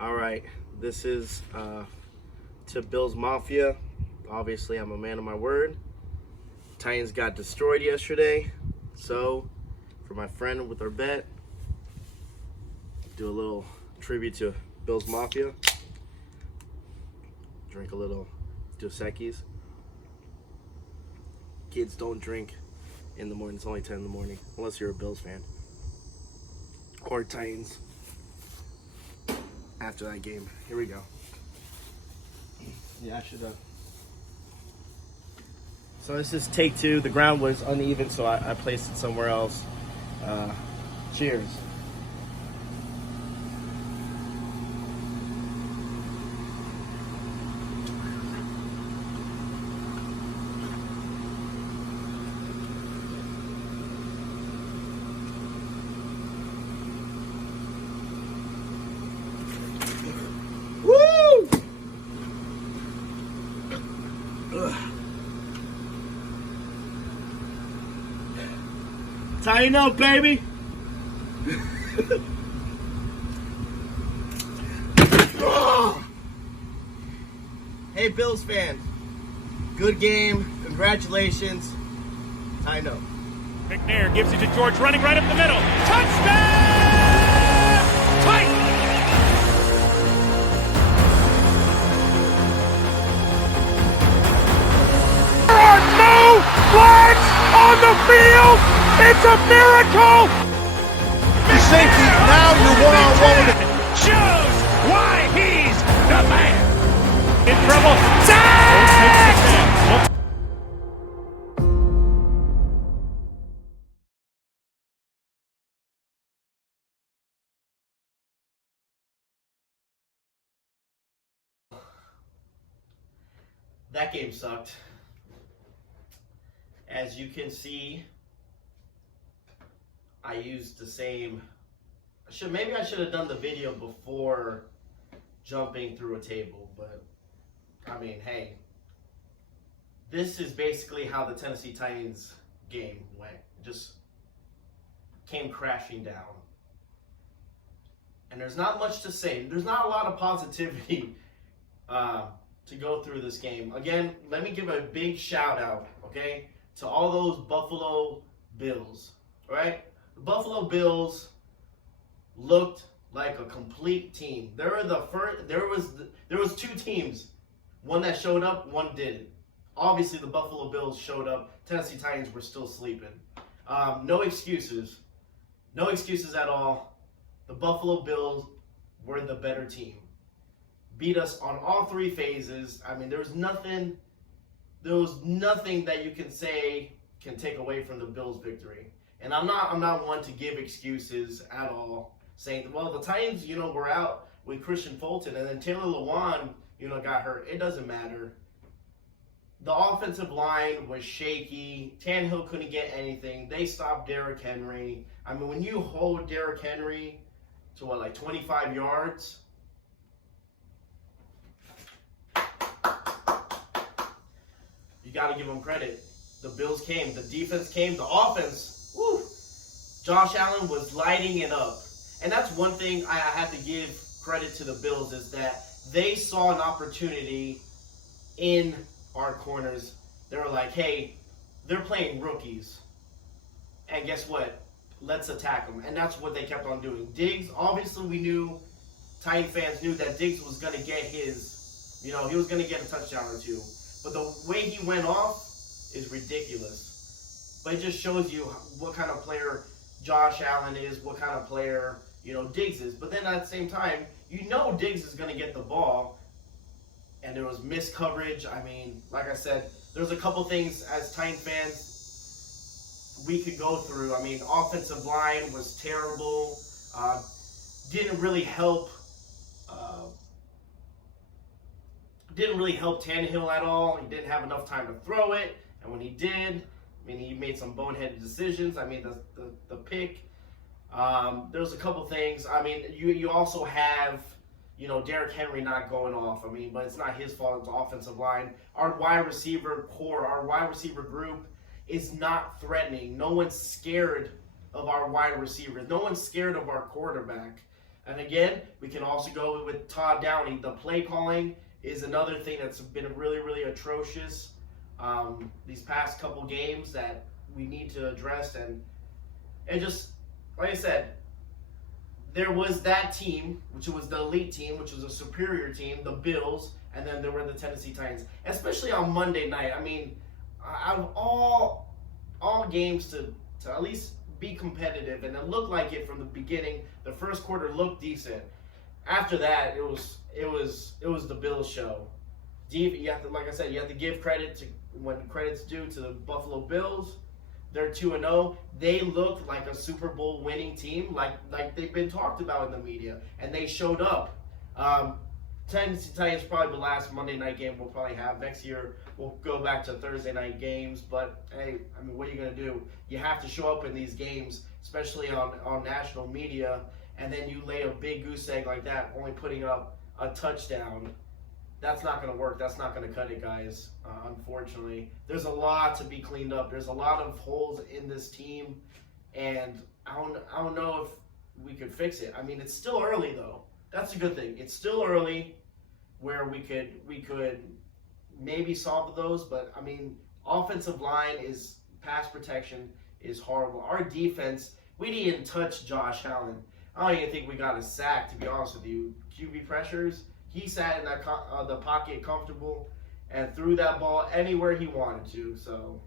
All right, this is to Bills Mafia. Obviously, I'm a man of my word. Titans got destroyed yesterday, so for my friend with our bet, do a little tribute to Bills Mafia. Drink a little Dos Equis. Kids don't drink in the morning. It's only 10 in the morning, unless you're a Bills fan or Titans. After that game, here we go. Yeah, I should have. So this is take two. The ground was uneven, so I placed it somewhere else. Cheers. Woo! Tighten up, baby. Hey, Bills fans. Good game. Congratulations. Tighten up. McNair gives it to George, running right up the middle. Touchdown! Titans! There are no flags on the field! It's a miracle! Safety, now you're one-on-one with it. Shows why he's the man! In trouble. Sack! That game sucked. As you can see, I used the same. Maybe I should have done the video before jumping through a table, but I mean, hey, this is basically how the Tennessee Titans game went. Just came crashing down. And there's not much to say. There's not a lot of positivity to go through this game. Again, let me give a big shout out, okay, to all those Buffalo Bills, right? The Buffalo Bills looked like a complete team. There was two teams, one that showed up, one didn't. Obviously, the Buffalo Bills showed up. Tennessee Titans were still sleeping. No excuses. No excuses at all. The Buffalo Bills were the better team. Beat us on all three phases. I mean, there was nothing that you can say can take away from the Bills' victory. And I'm not one to give excuses at all, saying, well, the Titans, were out with Christian Fulton, and then Taylor Lewan, got hurt. It doesn't matter. The offensive line was shaky. Tannehill couldn't get anything. They stopped Derrick Henry. I mean, when you hold Derrick Henry to 25 yards, you got to give them credit. The Bills came. The defense came. The offense, woo, Josh Allen was lighting it up. And that's one thing I have to give credit to the Bills, is that they saw an opportunity in our corners. They were like, hey, they're playing rookies. And guess what? Let's attack them. And that's what they kept on doing. Diggs, obviously we knew, Titan fans knew that Diggs was going to get his, he was going to get a touchdown or two. But the way he went off is ridiculous. But it just shows you what kind of player Josh Allen is, what kind of player, Diggs is. But then at the same time, Diggs is going to get the ball. And there was missed coverage. I mean, like I said, there's a couple things as Titan fans we could go through. I mean, offensive line was terrible. Didn't really help Tannehill at all. He didn't have enough time to throw it, and when he did, he made some boneheaded decisions. The pick. There was a couple things. You also have, Derrick Henry not going off. But it's not his fault. It's the offensive line. Our wide receiver core, our wide receiver group is not threatening. No one's scared of our wide receivers. No one's scared of our quarterback. And again, we can also go with Todd Downey. The play calling is another thing that's been really, really atrocious these past couple games that we need to address. And just, like I said, there was that team, which was the elite team, which was a superior team, the Bills, and then there were the Tennessee Titans. Especially on Monday night. I mean, out of all games to at least be competitive, and it looked like it from the beginning. The first quarter looked decent. After that, it was the Bills show. You have to, like I said, you have to give credit to when credit's due to the Buffalo Bills. They're 2-0. They looked like a Super Bowl winning team, like they've been talked about in the media, and they showed up. Tennessee Titans probably the last Monday night game we'll probably have. Next year we'll go back to Thursday night games. But hey, I mean, what are you gonna do? You have to show up in these games, especially on national media, and then you lay a big goose egg like that, only putting up a touchdown. That's not gonna work. That's not gonna cut it, guys. Unfortunately, there's a lot to be cleaned up. There's a lot of holes in this team, and I don't know if we could fix it. I mean, it's still early though. That's a good thing. It's still early where we could maybe solve those, but I mean, offensive line is pass protection is horrible. Our defense, we didn't even touch Josh Allen. I don't even think we got a sack, to be honest with you. QB pressures, he sat in that the pocket comfortable and threw that ball anywhere he wanted to. So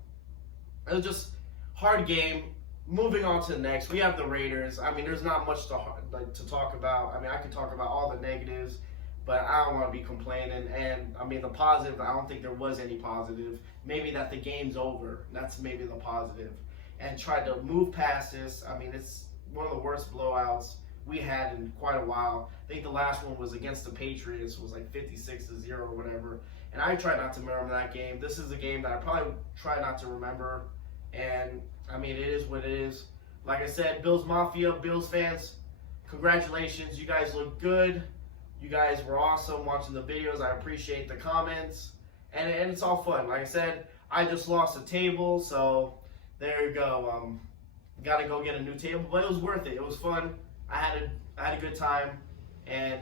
it was just hard game. Moving on to the next, we have the Raiders. I mean, there's not much to talk about. I mean, I could talk about all the negatives, but I don't want to be complaining. And, I mean, the positive, I don't think there was any positive. Maybe that the game's over. That's maybe the positive. And tried to move past this. I mean, it's one of the worst blowouts we had in quite a while. I think the last one was against the Patriots. It was like 56-0 or whatever. And I try not to remember that game. This is a game that I probably try not to remember. And, I mean, it is what it is. Like I said, Bills Mafia, Bills fans, congratulations. You guys look good. You guys were awesome watching the videos. I appreciate the comments. And it's all fun. Like I said, I just lost a table, so there you go. Got to go get a new table, but it was worth it. It was fun. I had a good time. And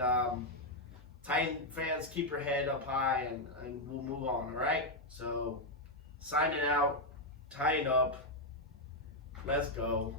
Titan fans, keep your head up high, and we'll move on, all right? So, signing out. Tighten up. Let's go.